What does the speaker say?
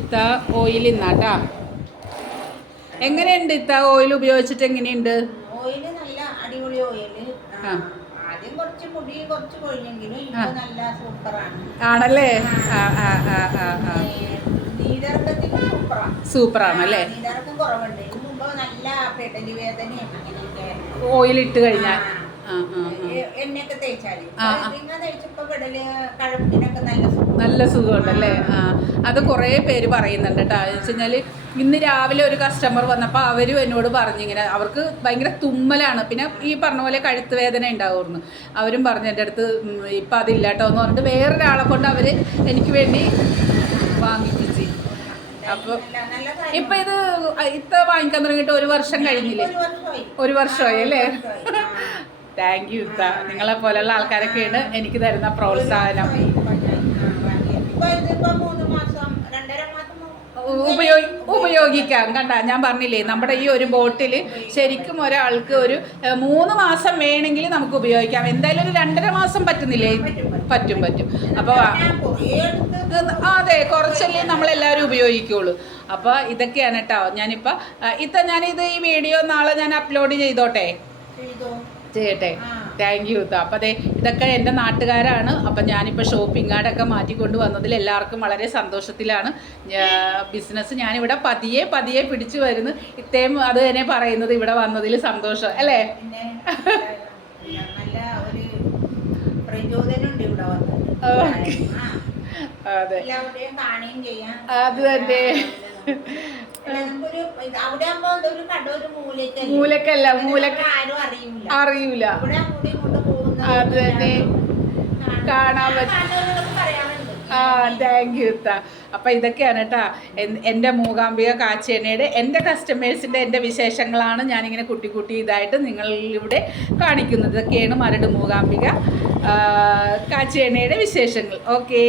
ഇത്ത ഓയിൽ ഇന്നാട്ടാ. എങ്ങനെയുണ്ട് ഇത്ത ഓയിൽ ഉപയോഗിച്ചിട്ട്? എങ്ങനെയുണ്ട്? ഓയില് നല്ല അടിപൊളി ഓയില്. ആദ്യം കുറച്ച് മുടി കുറച്ച് കൊഴിഞ്ഞെങ്കിലും ഇപ്പൊ നല്ല സൂപ്പറാണ്. ആണല്ലേ? നീരിറക്കത്തിന് സൂപ്പറാണല്ലേ? നീരിറക്കം കുറവുണ്ട്. ഇതിന് മുമ്പ് നല്ല പെടലി വേദനയും അങ്ങനെയൊക്കെ ഓയിലിട്ട് കഴിഞ്ഞാൽ എണ്ണയൊക്കെ തേച്ചാല് തേച്ചപ്പോ പെടല് കഴപ്പിനൊക്കെ നല്ല സുഖമുണ്ടല്ലേ? അത് കുറേ പേര് പറയുന്നുണ്ട് കേട്ടോ. എന്ന് വെച്ച് കഴിഞ്ഞാൽ ഇന്ന് രാവിലെ ഒരു കസ്റ്റമർ വന്നപ്പോൾ അവരും എന്നോട് പറഞ്ഞിങ്ങനെ അവർക്ക് ഭയങ്കര തുമ്മലാണ്, പിന്നെ ഈ പറഞ്ഞ പോലെ കഴുത്ത് വേദന ഉണ്ടാവുമായിരുന്നു. അവരും പറഞ്ഞു എൻ്റെ അടുത്ത് ഇപ്പം അതില്ല കേട്ടോ എന്ന് പറഞ്ഞിട്ട് വേറൊരാളെ കൊണ്ട് അവർ എനിക്ക് വേണ്ടി വാങ്ങിപ്പിച്ച്. അപ്പോൾ ഇപ്പം ഇത് ഇത്ത വാങ്ങിക്കാൻ തുടങ്ങിയിട്ട് 1 വർഷം കഴിഞ്ഞില്ലേ? 1 വർഷമായി അല്ലേ? താങ്ക് യു ഇത്ത. നിങ്ങളെ പോലെയുള്ള ആൾക്കാരൊക്കെയാണ് എനിക്ക് തരുന്ന പ്രോത്സാഹനം. ഉപയോഗിക്കാം. കണ്ട, ഞാൻ പറഞ്ഞില്ലേ, നമ്മുടെ ഈ ഒരു ബോട്ടിൽ ശരിക്കും ഒരാൾക്ക് ഒരു 3 മാസം വേണമെങ്കിൽ നമുക്ക് ഉപയോഗിക്കാം. എന്തായാലും ഒരു 2.5 മാസം പറ്റുന്നില്ലേ? പറ്റും. അപ്പോൾ അതെ, കുറച്ചല്ലേ നമ്മളെല്ലാവരും ഉപയോഗിക്കുള്ളൂ. അപ്പോൾ ഇതൊക്കെയാണ് കേട്ടോ. ഞാനിത് ഈ വീഡിയോ നാളെ ഞാൻ അപ്ലോഡ് ചെയ്തോട്ടെ? ചെയ്യട്ടെ. Thank you. അപ്പോൾ അതെ, ഇതൊക്കെ എൻ്റെ നാട്ടുകാരാണ്. അപ്പം ഞാനിപ്പോൾ ഷോപ്പിംഗ് കാർഡൊക്കെ മാറ്റിക്കൊണ്ട് വന്നതിൽ എല്ലാവർക്കും വളരെ സന്തോഷത്തിലാണ്. ബിസിനസ് ഞാനിവിടെ പതിയെ പിടിച്ചു വരുന്നു. ഇത്രയും അത് തന്നെ പറയുന്നത് ഇവിടെ വന്നതിൽ സന്തോഷം അല്ലേ? അതെ, അത് തന്നെ. അറിയൂല. അത് തന്നെ കാണാൻ പറ്റും. താങ്ക് യു ഇത്ത. അപ്പം ഇതൊക്കെയാണ് കേട്ടോ എൻ്റെ മൂകാംബിക കാച്ചിയെണ്ണയുടെ എൻ്റെ കസ്റ്റമേഴ്സിൻ്റെ എൻ്റെ വിശേഷങ്ങളാണ് ഞാനിങ്ങനെ കുട്ടി ഇതായിട്ട് നിങ്ങളിലൂടെ കാണിക്കുന്നത്. ഇതൊക്കെയാണ് മരട് മൂകാംബിക കാച്ചിയെണ്ണയുടെ വിശേഷങ്ങൾ. ഓക്കേ.